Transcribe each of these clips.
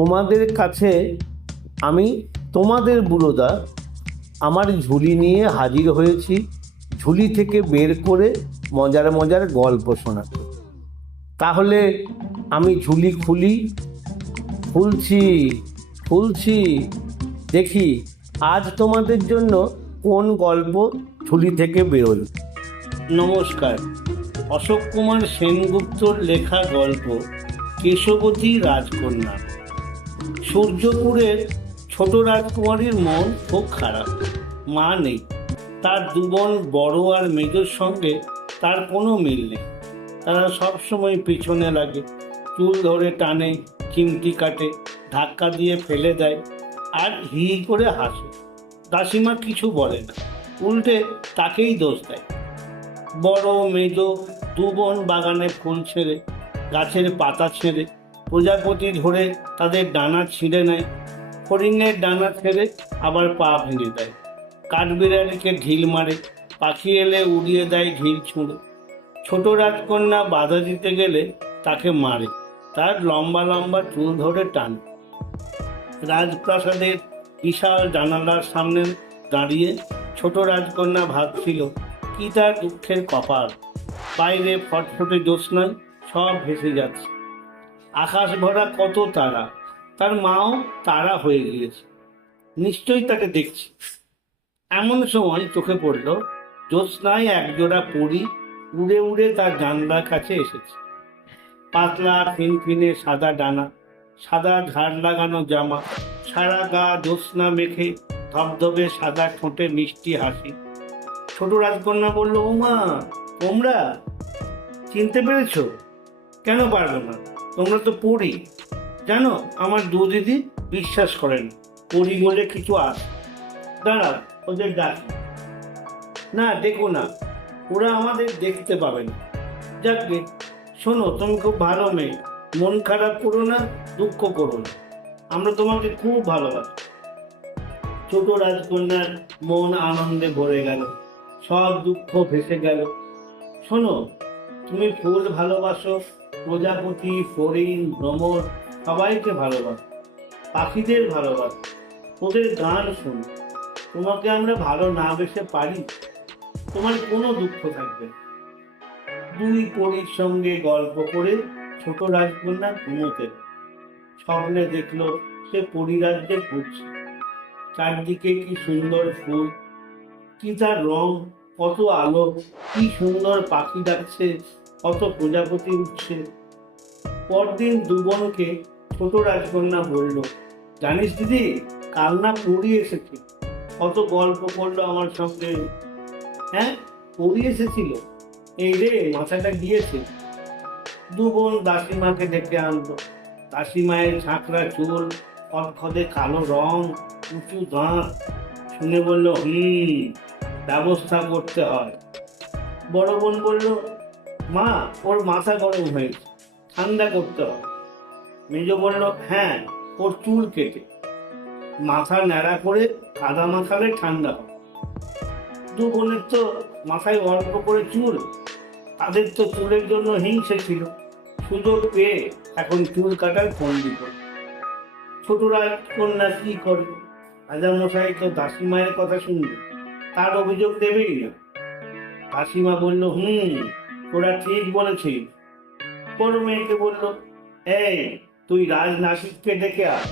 তোমাদের কাছে আমি তোমাদের বুড়োদা আমার ঝুলি নিয়ে হাজির হয়েছি, ঝুলি থেকে বের করে মজার মজার গল্প শোনাতে। তাহলে আমি ঝুলি খুলি, খুলছি খুলছি, দেখি আজ তোমাদের জন্য কোন গল্প ঝুলি থেকে বেরোল। নমস্কার, অশোক কুমার সেনগুপ্তর লেখা গল্প কেশবতী রাজকন্যা। সূর্যপুরের ছোট রাজকুমারীর মন খুব খারাপ। মা নেই। তার দু বোন বড় আর মেজোর সঙ্গে তার কোনো মিল নেই। তারা সবসময় পিছনে লাগে। চুল ধরে টানে, চিমটি কাটে, ধাক্কা দিয়ে ফেলে দেয় আর হি হি করে হাসে। দাসিমা কিছু বলে না। উল্টে তাকেই দোষ দেয়। বড়, মেজ দু বোন বাগানে ফুল ছেড়ে, গাছের পাতা ছেড়ে প্রজাপতি ধরে তাদের ডানা ছিঁড়ে নেয়। হরিণের ডানা ছেড়ে আবার পা ভেঙে দেয়। কাঠবিড়ালিকে ঢিল মারে, পাখি এলে উড়িয়ে দেয় ঢিল ছুঁড়ে। ছোট রাজকন্যা বাধা দিতে গেলে তাকে মারে, তার লম্বা লম্বা চুল ধরে টানে। রাজপ্রাসাদের বিশাল জানালার সামনে দাঁড়িয়ে ছোট রাজকন্যা ভাবছিল, কি তার দুঃখের কপাল? বাইরে ফটফটে জ্যোৎস্নায় সব ভেসে যাচ্ছে। আকাশ ভরা কত তারা। তার মাও তারা হয়ে গিয়েছে। নিশ্চয়ই তাকে দেখছি। এমন সময় চোখে পড়ল, জ্যোৎস্নায় একজোড়া পরি উড়ে উড়ে তার জানলার কাছে এসেছে। পাতলা ফিনফিনে সাদা ডানা, সাদা ঝাড় লাগানো জামা, সারা গা জ্যোৎস্না মেখে ধবধবে সাদা ঠোঁটে মিষ্টি হাসি। ছোট রাজকন্যা বলল, ওমা, তোমরা? চিনতে পেরেছ? কেন পারব না? তোমরা তো পড়ি। জানো, আমার দু দিদি বিশ্বাস করেন, পড়ি বলে কিছু আস। দাঁড়া, ওদের ডাক। না, দেখো না, ওরা আমাদের দেখতে পাবে না। যাকে শোনো, তুমি খুব ভালো মেয়ে। মন খারাপ করো না, দুঃখ করো না। আমরা তোমাকে খুব ভালোবাসি। ছোট রাজকন্যার মন আনন্দে ভরে গেল। সব দুঃখ ভেসে গেল। শোনো, তুমি ফুল ভালোবাসো প্রজাপতি, ফড়িং, ভ্রমর, সবাইকে ভালোবাসো। পাখিদের ভালোবাসো। ওদের গান শোনো। তোমাকে আমরা ভালো না বেসে পারি? তোমার কোনো দুঃখ থাকবে। দুই পরীর সঙ্গে গল্প করে ছোট রাজকন্যা ঘুমোতে স্বপ্নে দেখল সে পরিরাজ্যে ঘুরছে। চারদিকে কি সুন্দর ফুল, কি তার রং, কত আলো, কি সুন্দর পাখি ডাকছে। কত প্রজাপতি উঠছে। পরদিন দুবনকে ছোট রাজকন্যা বলল, জানিস দিদি কাল না পড়ি এসেছে। কত গল্প করল আমার সঙ্গে। হ্যাঁ পড়ি এসেছিল। এই রে, মাথাটা গিয়েছে। দু বোন দাসিমাকে ডেকে আনলো। দাসিমায়ের ঝাঁকড়া চুল, খদখদে কালো রং, উঁচু দাঁত। শুনে বলল, হুম, ব্যবস্থা করতে হয়। বড় বোন বলল মা, ওর মাথা গরম হয়েছে। ঠান্ডা করতে হবে। মেজ বলল হ্যাঁ ওর চুল কেটে। মাথা ন্যাড়া করে কাদা মাখালে ঠান্ডা হবে। দু বোনের তো মাথায় অল্প করে চুল। তাদের তো চুলের জন্য হিংসে ছিল। সুযোগ পেয়ে এখন চুল কাটার ফন্দি করে ছোট রাজকন্যা কি করে? রাজামশাই তো দাসিমায়ের কথা শুনবে। তার অভিযোগ দেবেই না। দাসিমা বলল, হুম ওরা ঠিক বলেছিস বড় মেয়েকে বলল, এই, তুই রাজ নাসিককে ডেকে আয়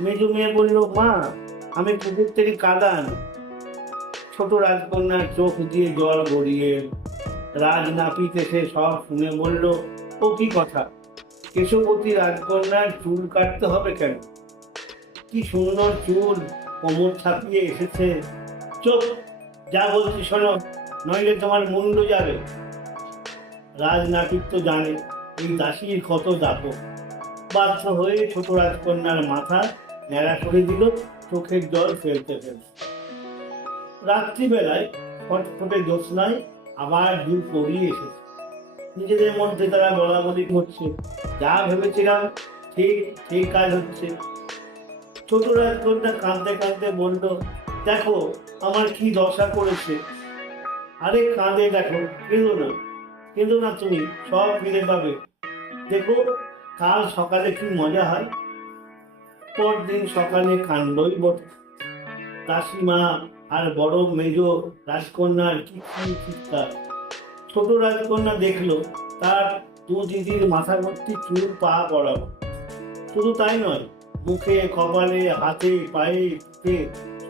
মেজো মেয়ে বলল, মা, আমি পুকুর থেকে কাদা আনি ছোট রাজকন্যার চোখ দিয়ে জল গড়িয়ে রাজ নাপিত এসে সব শুনে বলল, ও কি কথা? কেশবতী রাজকন্যার চুল কাটতে হবে কেন? কি সুন্দর চুল, কোমর ছাপিয়ে এসেছে। চোখ যা বলছি শোনো, নইলে তোমার মুন্ড যাবে। রাজ তো জানে, এই দাসীর কত দাপ বাধ্য হয়ে ছোট রাজকন্যার মাথা ন্যাড়া করে দিল, চোখের জল ফেলতে ফেলতে। রাত্রিবেলায় ফটফটে জ্যোৎস্নায় আবার দূর পড়িয়ে এসেছে। নিজেদের মধ্যে তারা বলা বলি করছে, যা ভেবেছিলাম ঠিক ঠিক কাজ হচ্ছে। ছোট রাজকন্যা কাঁদতে কাঁদতে বলল, দেখো, আমার কি দশা করেছে? আরে, কাঁদে দেখো, কেঁদো না। কেঁদো না, তুমি সব ফিরে পাবে। দেখো, কাল সকালে কি মজা হয়? পরদিন সকালে কাণ্ডই বটে। দাসিমা আর বড় মেজ রাজকন্যার কি চিৎকার। ছোট রাজকন্যা দেখল, তার দু দিদির মাথা ভর্তি চুল পা পড়াবো শুধু তাই নয়, মুখে, কপালে, হাতে, পায়ে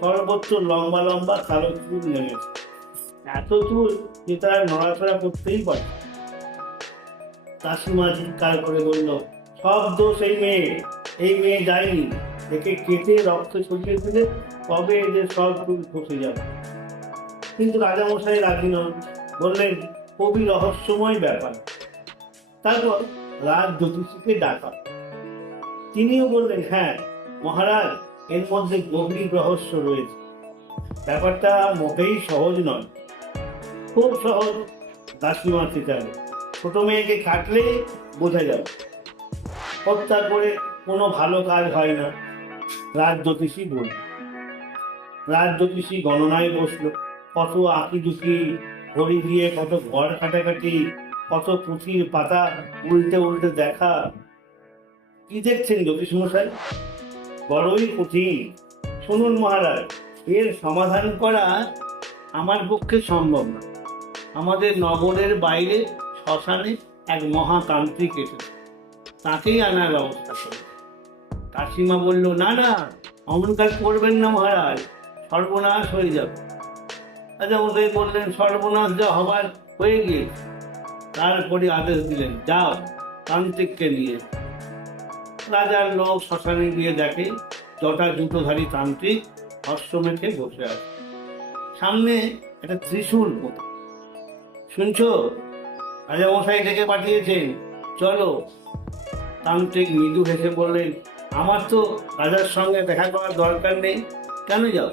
সর্বত্র লম্বা লম্বা কালো চুল নেমেছে এত চুল যে তার নড়াচড়া করতেই পারে। দাসিমা চিৎকার করে বলল, সব দোষ এই মেয়ে এই মেয়ে যায়নি। একে কেটে রক্ত ছড়িয়ে দিলে তবে এদের সব চুল খসে যাবে? কিন্তু রাজামশাই রাজি নন। বললেন, কবি রহস্যময় ব্যাপার। তারপর রাজ জ্যোতিষীকে ডাকা। তিনিও বললেন হ্যাঁ মহারাজ, এর মধ্যে গভীর রহস্য রয়েছে। ব্যাপারটা মোটেই সহজ নয়। খুব সহজ দাসিমা চিতারে ছোট মেয়েকে কাটলে বোঝা যাবে হত্যা করে কোনো ভালো কাজ হয় না, রাজ জ্যোতিষী বলল। রাজ জ্যোতিষী গণনায় বসল, কত আঁকি ঝুঁকি ঘড়ি দিয়ে, কত ঘর কাটাকাটি, কত পুঁথির পাতা উল্টে উল্টে দেখা। কি দেখছেন জ্যোতিষ মশাই বড়ই কঠিন। শুনুন মহারাজ, এর সমাধান করা আমার পক্ষে সম্ভব না। আমাদের নগরের বাইরে শ্মশানে এক মহাতান্ত্রিক এসেছে। তাকেই আনার ব্যবস্থা করবে। কাশিমা বলল, না না অমন কাজ করবেন না মহারাজ, সর্বনাশ হয়ে যাবে। আচ্ছা ওদের বললেন, সর্বনাশ যা হবার হয়ে গিয়েছে। তারপরে আদেশ দিলেন, যাও তান্ত্রিককে নিয়ে রাজার লোক শ্মশানে গিয়ে দেখে, জটা জুটোধারী তান্ত্রিক হস্য মেখে বসে আছে। সামনে একটা ত্রিশূল পোতা। শুনছো? রাজা মশাই ডেকে পাঠিয়েছেন। চলো। তান্ত্রিক মৃদু হেসে বললেন, আমার তো রাজার সঙ্গে দেখা করার দরকার নেই। কেন যাও?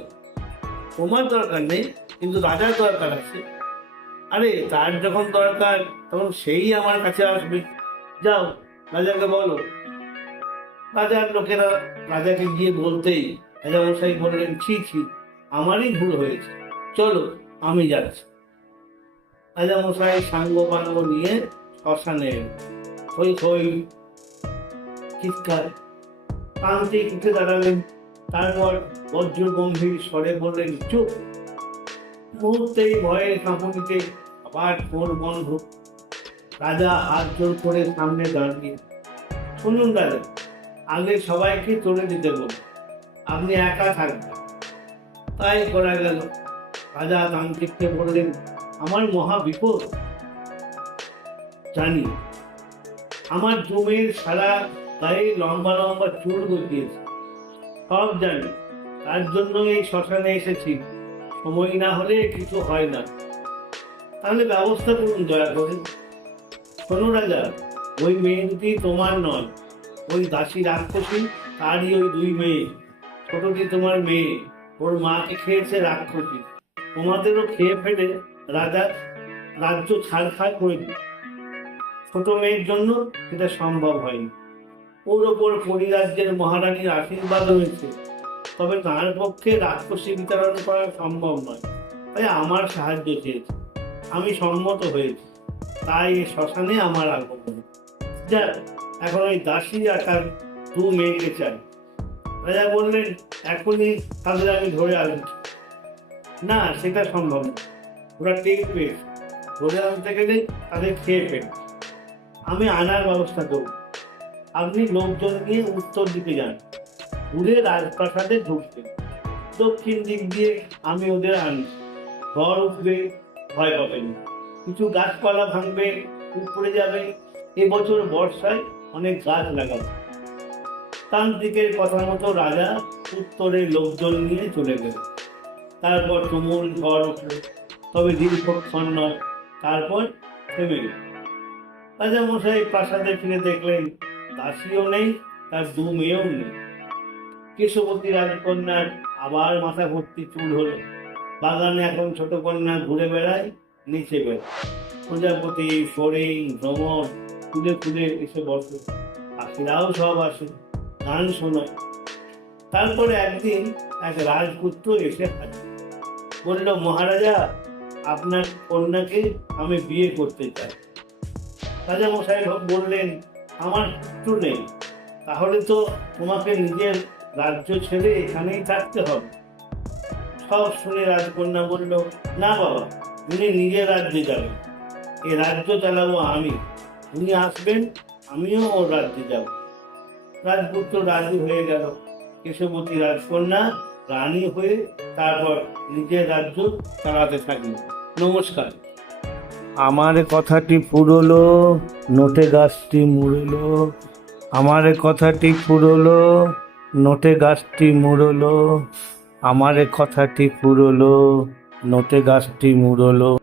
তোমার দরকার নেই, কিন্তু রাজার দরকার আছে। আরে, তার যখন দরকার, তখন সেই আমার কাছে আসবে। যাও, রাজাকে বলো। রাজার লোকেরা রাজাকে গিয়ে বলতেই রাজা মশাই বললেন, ছি ছি, আমারই ভুল হয়েছে। চলো, আমি যাচ্ছি। রাজা মশাই সাঙ্গ পাঙ্গ নিয়ে শ্মশানে। হই হই চিৎকার। তান্ত্রিক উঠে দাঁড়ালেন। তারপর বজ্র গম্ভীর স্বরে বললেন, চুপ। মুহূর্তেই ভয়ের কাঁপুনিতে আবার ফোর বন্ধ। রাজা হাত জোর করে সামনে দাঁড়িয়ে, শুনুন দাদা আগে সবাইকে চলে দিতে বলুন আপনি একা থাকবেন। তাই করা গেল। রাজা তান্ত্রিককে বললেন আমার মহা বিপদ জানি, আমার জমির সারা গায়ে লম্বা লম্বা চুল গজিয়েছে। সব জানি, তার জন্য এই শ্মশানে এসেছি। সময় না হলে কিছু হয় না। তাহলে ব্যবস্থা করুন দয়া করে। শোনো রাজা, ওই মেয়ে দুটি তোমার নয়, ওই দাসী রাক্ষসী তারই ওই দুই মেয়ে। ছোটটি তোমার মেয়ে, ওর মাকে খেয়েছে রাক্ষসী। তোমাদেরও খেয়ে ফেলে রাজা রাজ্য ছাড়খাড় করে দিল ছোট মেয়ের জন্য সেটা সম্ভব হয়নি। ওর ওপর পরিরাজ্যের মহারানীর আশীর্বাদ রয়েছে। তবে তার পক্ষে রাক্ষসী বিতরণ করা সম্ভব নয়। তাই আমার সাহায্য চেয়েছে। আমি সম্মত হয়েছি। তাই শ্মশানে আমার আগমন। যা এখন ওই দাসী আর তার দু মেয়েকে চাই। রাজা বললেন, এখনই তাদের আমি ধরে আনছি। না, সেটা সম্ভব না ওরা টেক পেয়েছে ধরে আনতে গেলে তাদের খেয়ে ফেল। আমি আনার ব্যবস্থা করব। আপনি লোকজন নিয়ে উত্তর দিকে যান। ঘুরে রাজপ্রাসাদে ঢুকবেন দক্ষিণ দিক দিয়ে আমি ওদের আনি ঘর উঠবে, ভয় পাবেন। কিছু গাছপালা ভাঙবে উপরে যাবে। এবছর বর্ষায় অনেক গাছ লাগাবে। তান্ত্রিকের কথা মতো রাজা উত্তরে লোকজন নিয়ে চলে গেল। তারপর তুমুল ঝড় উঠল। তবে দীর্ঘক্ষণ নয়, তারপর থেমে গেল। রাজা মশাই প্রাসাদে ফিরে দেখলেন দাসীও নেই, তার দু মেয়েও নেই। কেশবতী রাজকন্যার আবার মাথা ভর্তি চুল হলো। বাগানে এখন ছোট কন্যা ঘুরে বেড়ায়, নিচে বেড়ায়। প্রজাপতি ফড়িং ভ্রমণ ফুলে ফুলে এসে বসে পাখিরাও সব আসে, গান শোনায় তারপরে একদিন এক রাজপুত্র এসে হাজির। বলল, মহারাজা আপনার কন্যাকে আমি বিয়ে করতে চাই। রাজা মশাই বললেন, আমার পুত্র নেই। তাহলে তো তোমাকে নিজের রাজ্য ছেড়ে এখানেই থাকতে হবে। সব শুনে রাজকন্যা বলল, না বাবা উনি নিজের রাজ্যে যাবেন। এ রাজ্য চালাবো আমি। উনি আসবেন, আমিও ওর রাজ্যে যাব। রাজপুত্র রাজি হয়ে গেল। কেশবতী রাজকন্যা রানী হয়ে তারপর নিজের রাজ্য চালাতে থাকল। নমস্কার। আমার কথাটি ফুরলো, নোটে গাছটি মুড়লো। আমার কথাটি ফুরলো, নোটে গাছটি মুড়লো। আমার কথাটি ফুরলো, নোটে গাছটি মুড়লো।